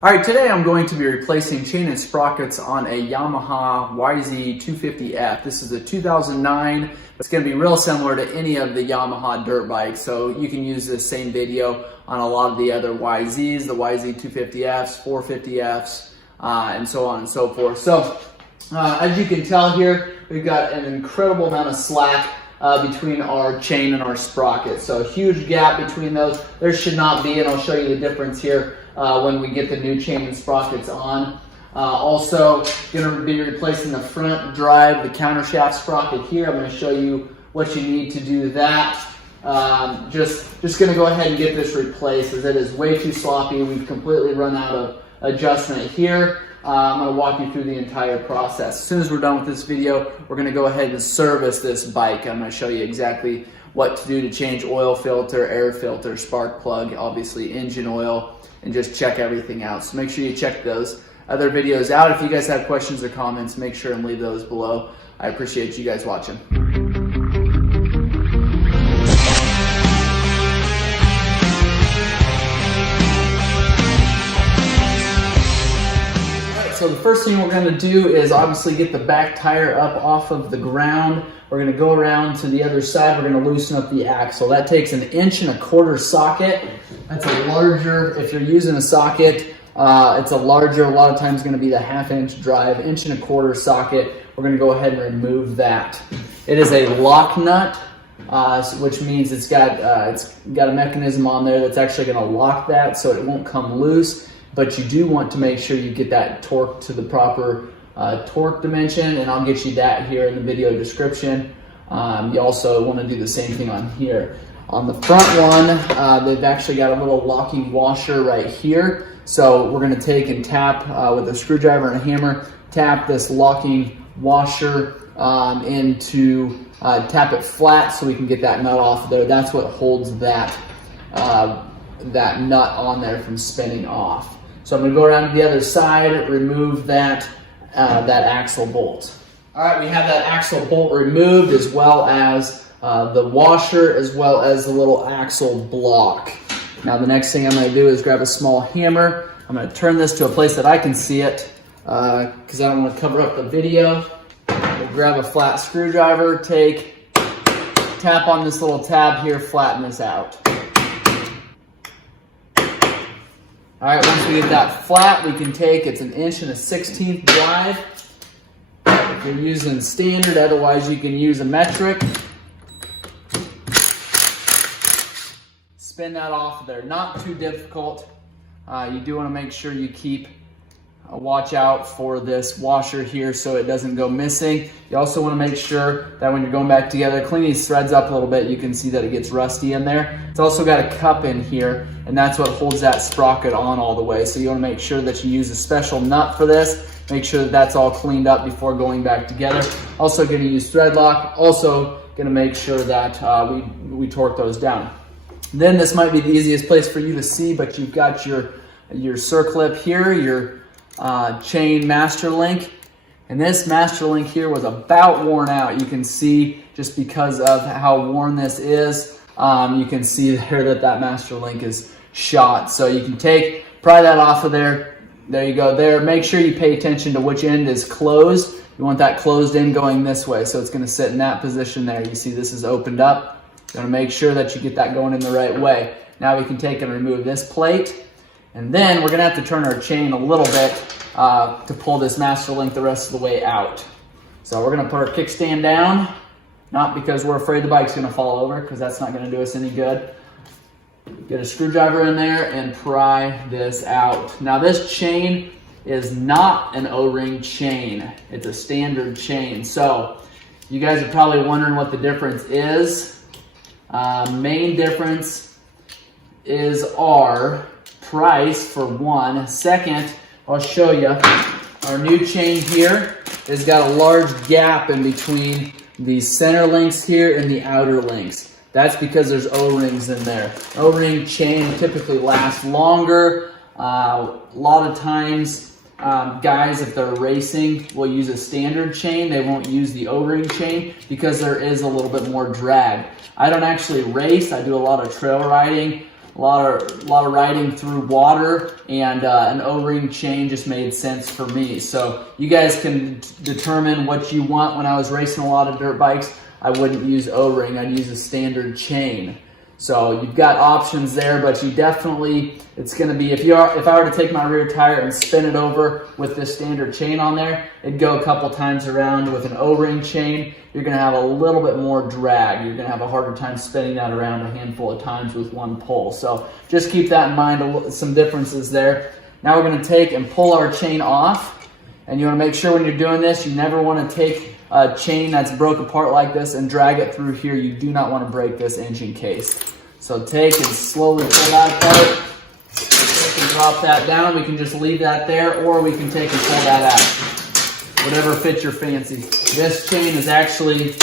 All right, today I'm going to be replacing chain and sprockets on a Yamaha YZ250f. This is a 2009. It's going to be real similar to any of the Yamaha dirt bikes, so you can use this same video on a lot of the other YZs, the YZ250fs, 450fs, and so on and so forth. So as you can tell here, we've got an incredible amount of slack between our chain and our sprocket. So a huge gap between those. There should not be, and I'll show you the difference here when we get the new chain and sprockets on. Also going to be replacing the front drive, the countershaft sprocket here. I'm going to show you what you need to do that. Just going to go ahead and get this replaced as it is way too sloppy. We've completely run out of adjustment here. I'm going to walk you through the entire process. As soon as we're done with this video, we're going to go ahead and service this bike. I'm going to show you exactly what to do to change oil filter, air filter, spark plug, obviously engine oil, and just check everything out. So make sure you check those other videos out. If you guys have questions or comments, make sure and leave those below. I appreciate you guys watching. So the first thing we're going to do is obviously get the back tire up off of the ground. We're going to go around to the other side. We're going to loosen up the axle. That takes an 1.25 inch socket. That's a larger, if you're using a socket, it's a larger, a lot of times going to be the 1/2 inch drive, 1.25 inch socket. We're going to go ahead and remove that. It is a lock nut, which means it's got a mechanism on there that's actually going to lock that so it won't come loose. But you do want to make sure you get that torque to the proper torque dimension, and I'll get you that here in the video description. You also want to do the same thing on here. On the front one, they've actually got a little locking washer right here. So we're going to take and tap with a screwdriver and a hammer, tap this locking washer into, tap it flat so we can get that nut off there. That's what holds that nut on there from spinning off. So I'm going to go around to the other side, remove that axle bolt. All right, we have that axle bolt removed, as well as the washer, as well as the little axle block. Now the next thing I'm going to do is grab a small hammer. I'm going to turn this to a place that I can see it because I don't want to cover up the video. We'll grab a flat screwdriver, tap on this little tab here, flatten this out. All right, once we get that flat, we can take, it's an 1 1/16 drive. If you're using standard, otherwise you can use a metric. Spin that off of there, not too difficult. You do want to make sure you keep watch out for this washer here so it doesn't go missing. You also want to make sure that when you're going back together, clean these threads up a little bit. You can see that it gets rusty in there. It's also got a cup in here, and that's what holds that sprocket on all the way. So you want to make sure that you use a special nut for this. Make sure that that's all cleaned up before going back together. Also going to use thread lock. Also going to make sure that we torque those down. Then this might be the easiest place for you to see, but you've got your circlip here, your chain master link, and this master link here was about worn out. You can see just because of how worn this is, you can see here that master link is shot. So you can pry that off of there. There you go there. Make sure you pay attention to which end is closed. You want that closed end going this way, so it's going to sit in that position there. You see this is opened up. You want to make sure that you get that going in the right way. Now we can take and remove this plate. And then we're going to have to turn our chain a little bit to pull this master link the rest of the way out. So we're going to put our kickstand down, not because we're afraid the bike's going to fall over, because that's not going to do us any good. Get a screwdriver in there and pry this out. Now this chain is not an O-ring chain. It's a standard chain. So you guys are probably wondering what the difference is. Main difference is our price for one. Second, I'll show you our new chain here has got a large gap in between the center links here and the outer links. That's because there's O-rings in there. O-ring chain typically lasts longer. A lot of times guys, if they're racing, will use a standard chain. They won't use the O-ring chain because there is a little bit more drag. I don't actually race. I do a lot of trail riding. a lot of riding through water, and an O-ring chain just made sense for me. So you guys can determine what you want. When I was racing a lot of dirt bikes, I wouldn't use O-ring, I'd use a standard chain. So you've got options there, but you definitely, it's going to be, if I were to take my rear tire and spin it over with this standard chain on there, it'd go a couple times around. With an O-ring chain, you're going to have a little bit more drag. You're going to have a harder time spinning that around a handful of times with one pull. So just keep that in mind, some differences there. Now we're going to take and pull our chain off, and you want to make sure when you're doing this, you never want to take a chain that's broke apart like this and drag it through here. You do not want to break this engine case. So take and slowly pull that apart. We can drop that down. We can just leave that there, or we can take and pull that out. Whatever fits your fancy. This chain is actually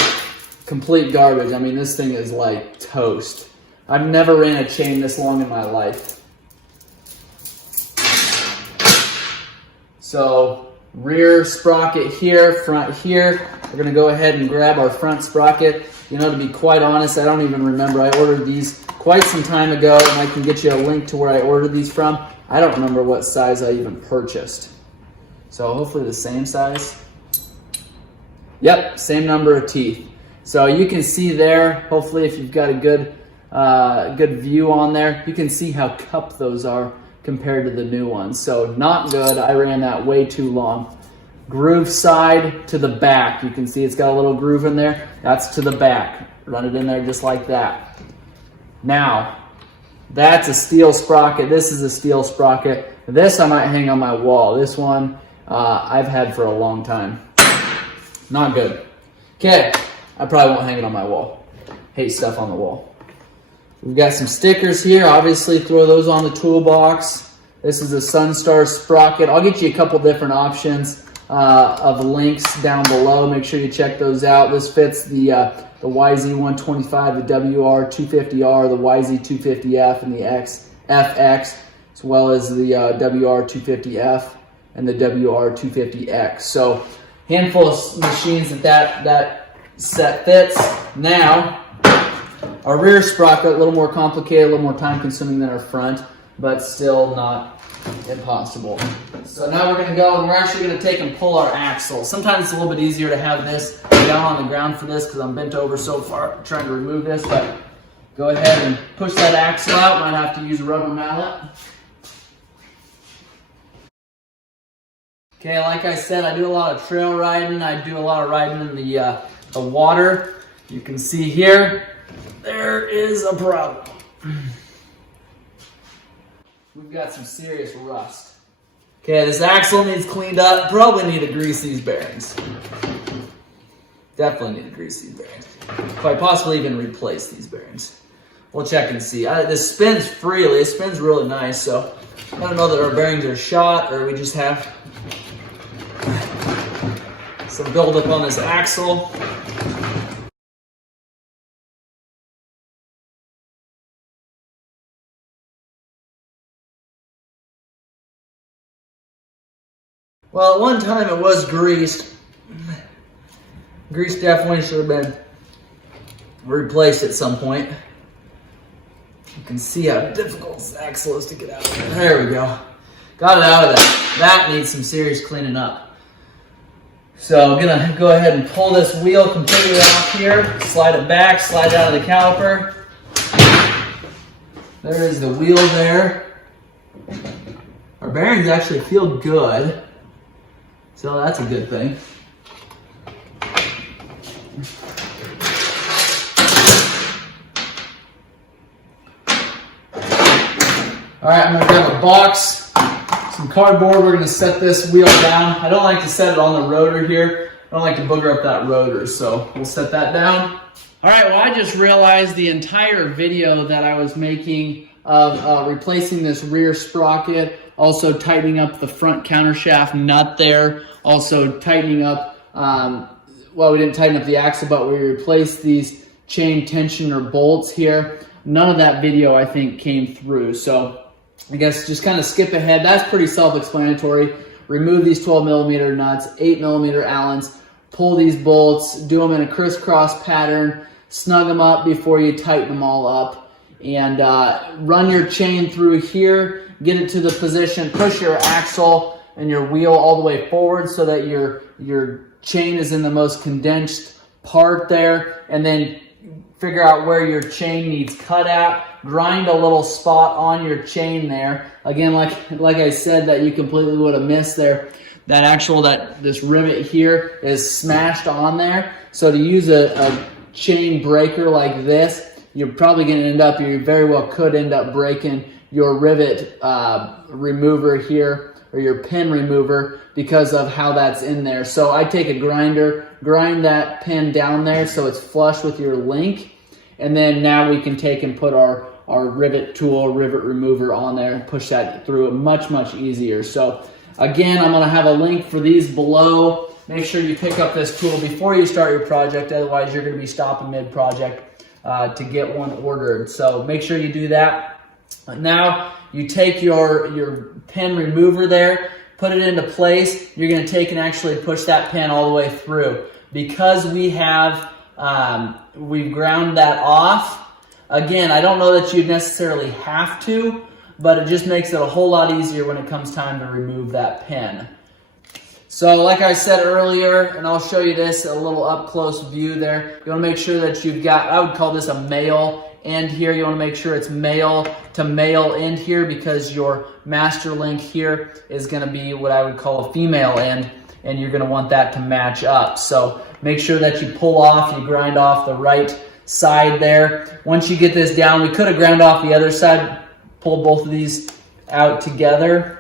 complete garbage. I mean, this thing is like toast. I've never ran a chain this long in my life. So rear sprocket here, front here. We're going to go ahead and grab our front sprocket. You know, to be quite honest, I don't even remember. I ordered these quite some time ago, and I can get you a link to where I ordered these from. I don't remember what size I even purchased. So hopefully the same size. Yep, same number of teeth. So you can see there, hopefully if you've got a good view on there, you can see how cupped those are compared to the new ones. So not good. I ran that way too long. Groove side to the back. You can see it's got a little groove in there. That's to the back. Run it in there just like that. Now, that's a steel sprocket. This is a steel sprocket. This I might hang on my wall. This one I've had for a long time. Not good. Okay, I probably won't hang it on my wall. Hate stuff on the wall. We've got some stickers here. Obviously, throw those on the toolbox. This is a Sunstar sprocket. I'll get you a couple different options of links down below. Make sure you check those out. This fits the YZ125, the WR250R, the YZ250f, and the FX, as well as the WR250f and the WR250X. So handful of machines that set fits. Now, our rear sprocket, a little more complicated, a little more time consuming than our front, but still not impossible. So now we're going to go and we're actually going to take and pull our axle. Sometimes it's a little bit easier to have this down on the ground for this because I'm bent over so far trying to remove this, but go ahead and push that axle out. Might have to use a rubber mallet. Okay, like I said, I do a lot of trail riding. I do a lot of riding in the water. You can see here, there is a problem. We've got some serious rust. Okay, this axle needs cleaned up. Probably need to grease these bearings. Definitely need to grease these bearings. Quite possibly even replace these bearings. We'll check and see. This spins freely. It spins really nice, so I don't know that our bearings are shot or we just have some buildup on this axle. Well, at one time it was greased. Grease definitely should have been replaced at some point. You can see how difficult this axle is to get out of there. There we go. Got it out of there. That needs some serious cleaning up. So I'm gonna go ahead and pull this wheel completely off here, slide it back, slide it out of the caliper. There is the wheel there. Our bearings actually feel good. So that's a good thing. All right, I'm gonna grab a box, some cardboard. We're gonna set this wheel down. I don't like to set it on the rotor here. I don't like to booger up that rotor, so we'll set that down. All right, well, I just realized the entire video that I was making of replacing this rear sprocket, also tightening up the front countershaft nut there, also tightening up, well, we didn't tighten up the axle, but we replaced these chain tensioner bolts here. None of that video, I think, came through. So I guess just kind of skip ahead. That's pretty self-explanatory. Remove these 12mm nuts, 8mm Allens, pull these bolts, do them in a crisscross pattern, snug them up before you tighten them all up, and run your chain through here, get it to the position, push your axle and your wheel all the way forward so that your chain is in the most condensed part there, and then figure out where your chain needs cut at. Grind a little spot on your chain there. Again, like I said, that you completely would have missed there. This rivet here is smashed on there. So to use a chain breaker like this, you're probably going to end up, you very well could end up breaking your rivet remover here, or your pin remover, because of how that's in there. So I take a grinder, grind that pin down there so it's flush with your link, and then now we can take and put our rivet tool, rivet remover on there and push that through it much easier. So again, I'm gonna have a link for these below. Make sure you pick up this tool before you start your project, otherwise you're gonna be stopping mid-project to get one ordered. So make sure you do that. Now you take your pin remover there, put it into place. You're gonna take and actually push that pin all the way through. Because we have, we've ground that off. Again, I don't know that you'd necessarily have to, but it just makes it a whole lot easier when it comes time to remove that pin. So like I said earlier, and I'll show you this, a little up close view there. You wanna make sure that you've got, I would call this a male end here. You wanna make sure it's male to male end here, because your master link here is gonna be what I would call a female end, and you're gonna want that to match up. So make sure that you pull off, you grind off the right side there. Once you get this down, we could have ground off the other side, pull both of these out together.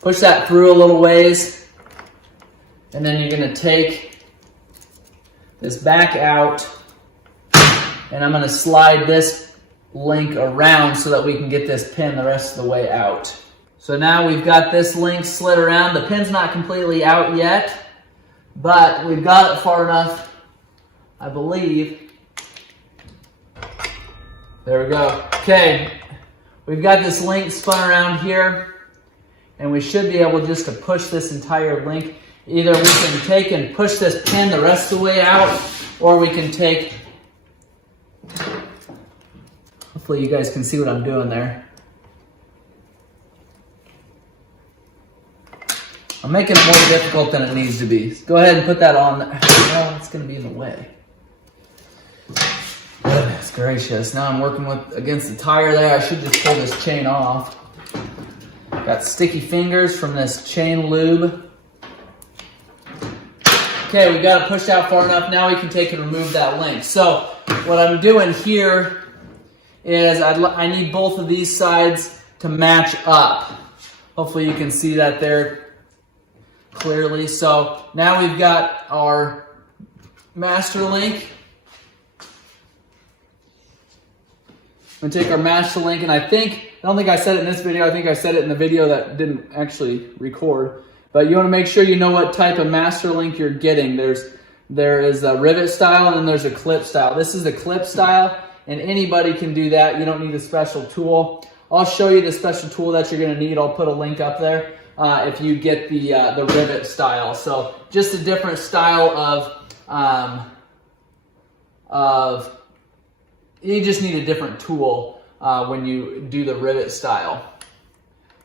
Push that through a little ways, and then you're gonna take this back out, and I'm gonna slide this link around so that we can get this pin the rest of the way out. So now we've got this link slid around. The pin's not completely out yet, but we've got it far enough, I believe. There we go. Okay, we've got this link spun around here, and we should be able just to push this entire link. Either we can take and push this pin the rest of the way out, or we can take, hopefully you guys can see what I'm doing there. I'm making it more difficult than it needs to be. Go ahead and put that on there. Well, it's gonna be in the way. Goodness gracious, now I'm working against the tire there. I should just pull this chain off. Got sticky fingers from this chain lube. Okay, we got it pushed out far enough. Now we can take and remove that link. So what I'm doing here is I need both of these sides to match up. Hopefully you can see that there clearly. So now we've got our master link. I'm gonna take our master link, and I don't think I said it in this video, I think I said it in the video that didn't actually record, but you wanna make sure you know what type of master link you're getting. There is a rivet style, and then there's a clip style. This is the clip style, and anybody can do that. You don't need a special tool. I'll show you the special tool that you're gonna need. I'll put a link up there if you get the rivet style. So just a different style you just need a different tool when you do the rivet style.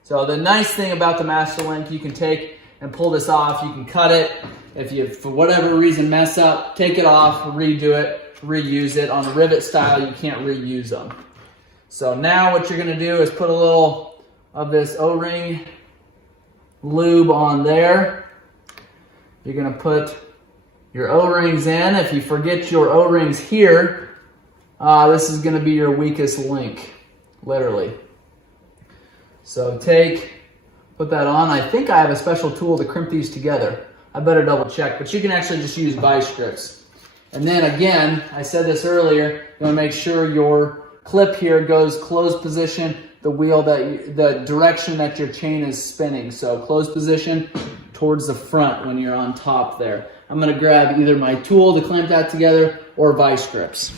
So the nice thing about the master link, you can take and pull this off. You can cut it. If you, for whatever reason, mess up, take it off, redo it, reuse it. On the rivet style, you can't reuse them. So now what you're gonna do is put a little of this O-ring lube on there. You're gonna put your O-rings in. If you forget your O-rings here, this is going to be your weakest link, literally. So put that on. I think I have a special tool to crimp these together. I better double check, but you can actually just use vice grips. And then again, I said this earlier, you want to make sure your clip here goes closed position, the direction that your chain is spinning. So closed position towards the front when you're on top there. I'm going to grab either my tool to clamp that together or vice grips.